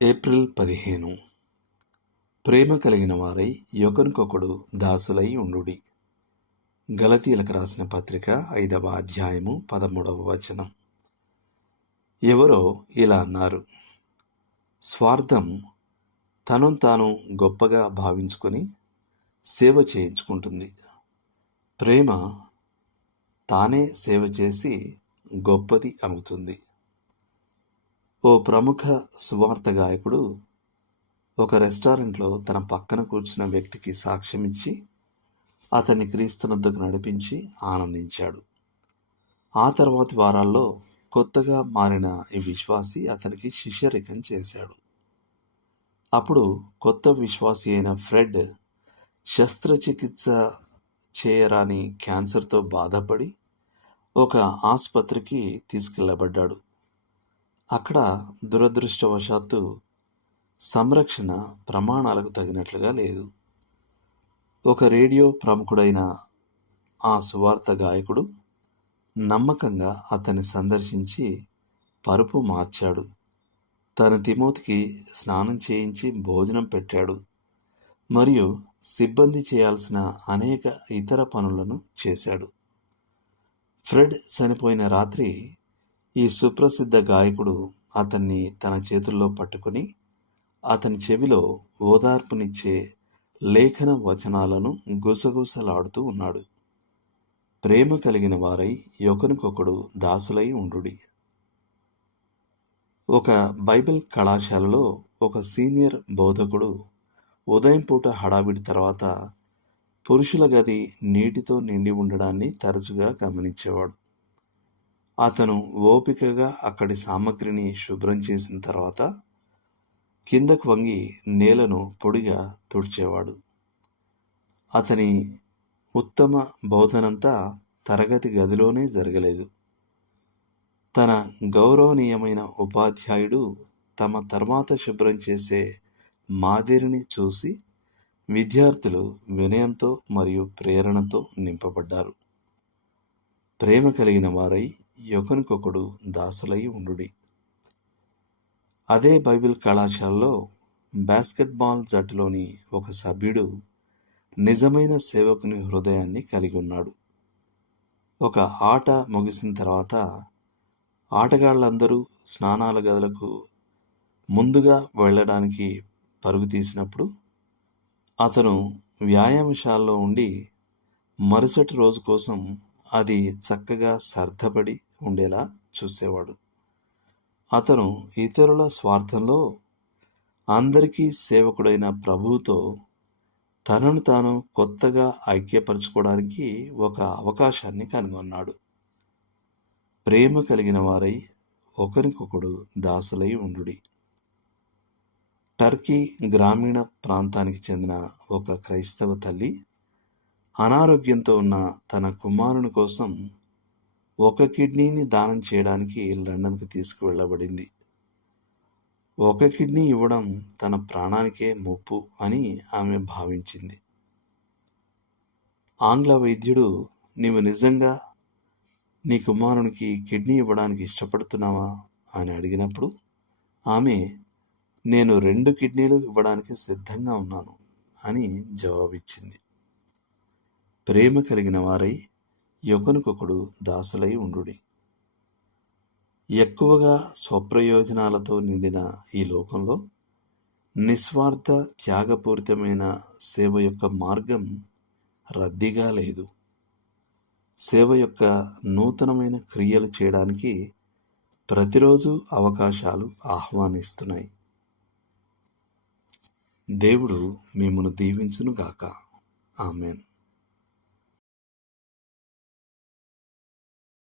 April 15. ప్రేమ కలిగిన వారై ఒకరికొకడు దాసులై ఉండుడి. గలతీయులకు రాసిన పత్రిక 5వ అధ్యాయము 13వ వచనం. ఎవరో ఇలా అన్నారు, స్వార్థం తనను తాను గొప్పగా భావించుకొని సేవ చేయించుకుంటుంది. ప్రేమ తానే సేవ చేసి గొప్పది అవుతుంది. ఓ ప్రముఖ సువార్త గాయకుడు ఒక రెస్టారెంట్లో తన పక్కన కూర్చున్న వ్యక్తికి సాక్ష్యమిచ్చి అతన్ని క్రీస్తునొద్దకు నడిపించి ఆనందించాడు. ఆ తర్వాతి వారాల్లో కొత్తగా మారిన ఈ విశ్వాసి అతనికి శిష్యరికం చేశాడు. అప్పుడు కొత్త విశ్వాసి అయిన ఫ్రెడ్ శస్త్రచికిత్స చేయరాని క్యాన్సర్తో బాధపడి ఒక ఆసుపత్రికి తీసుకెళ్లబడ్డాడు. అక్కడ దురదృష్టవశాత్తు సంరక్షణ ప్రమాణాలకు తగినట్లుగా లేదు. ఒక రేడియో ప్రముఖుడైన ఆ సువార్త గాయకుడు నమ్మకంగా అతన్ని సందర్శించి పరుపు మార్చాడు. తన తిమోతికి స్నానం చేయించి భోజనం పెట్టాడు మరియు సిబ్బంది చేయాల్సిన అనేక ఇతర పనులను చేశాడు. ఫ్రెడ్ చనిపోయిన రాత్రి ఈ సుప్రసిద్ధ గాయకుడు అతన్ని తన చేతుల్లో పట్టుకుని అతని చెవిలో ఓదార్పునిచ్చే లేఖన వచనాలను గుసగుసలాడుతూ ఉన్నాడు. ప్రేమ కలిగిన వారై ఒకరికొకడు దాసులై ఉండుడి. ఒక బైబిల్ కళాశాలలో ఒక సీనియర్ బోధకుడు ఉదయం పూట హడావిడి తర్వాత పురుషుల గది నీటితో నిండి ఉండడాన్ని తరచుగా గమనించేవాడు. అతను ఓపికగా అక్కడి సామగ్రిని శుభ్రం చేసిన తర్వాత కిందకు వంగి నేలను పొడిగా తుడిచేవాడు. అతని ఉత్తమ బోధనంతా తరగతి గదిలోనే జరగలేదు. తన గౌరవనీయమైన ఉపాధ్యాయుడు తమ తర్వాత శుభ్రం చేసే మాదిరిని చూసి విద్యార్థులు వినయంతో మరియు ప్రేరణతో నింపబడ్డారు. ప్రేమ కలిగిన వారై ఒకరికొకడు దాసులై ఉండుడి. అదే బైబిల్ కళాశాలలో బాస్కెట్బాల్ జట్టులోని ఒక సభ్యుడు నిజమైన సేవకుని హృదయాన్ని కలిగి ఉన్నాడు. ఒక ఆట ముగిసిన తర్వాత ఆటగాళ్ళందరూ స్నానాల గదులకు ముందుగా వెళ్ళడానికి పరుగు తీసినప్పుడు అతను వ్యాయామశాలలో ఉండి మరుసటి రోజు కోసం అది చక్కగా సర్దపడి ఉండేలా చూసేవాడు. అతను ఇతరుల స్వార్థంలో అందరికీ సేవకుడైన ప్రభువుతో తనను తాను కొత్తగా ఐక్యపరచుకోవడానికి ఒక అవకాశాన్ని కనుగొన్నాడు. ప్రేమ కలిగిన వారై ఒకరికొకడు దాసులై ఉండుడి. టర్కీ గ్రామీణ ప్రాంతానికి చెందిన ఒక క్రైస్తవ తల్లి అనారోగ్యంతో ఉన్న తన కుమారుని కోసం ఒక కిడ్నీని దానం చేయడానికి లండన్కు తీసుకువెళ్ళబడింది. ఒక కిడ్నీ ఇవ్వడం తన ప్రాణానికే ముప్పు అని ఆమె భావించింది. ఆంగ్ల వైద్యుడు, నీవు నిజంగా నీ కుమారునికి కిడ్నీ ఇవ్వడానికి ఇష్టపడుతున్నావా అని అడిగినప్పుడు ఆమె, నేను 2 కిడ్నీలు ఇవ్వడానికి సిద్ధంగా ఉన్నాను అని జవాబిచ్చింది. ప్రేమ కలిగిన వారై ఒకరికొకడు దాసులై ఉండుడి. ఎక్కువగా స్వప్రయోజనాలతో నిండిన ఈ లోకంలో నిస్వార్థ త్యాగపూరితమైన సేవ యొక్క మార్గం రద్దీగా లేదు. సేవ యొక్క నూతనమైన క్రియలు చేయడానికి ప్రతిరోజు అవకాశాలు ఆహ్వానిస్తున్నాయి. దేవుడు మిమ్మును దీవించునుగాక. ఆమెన్.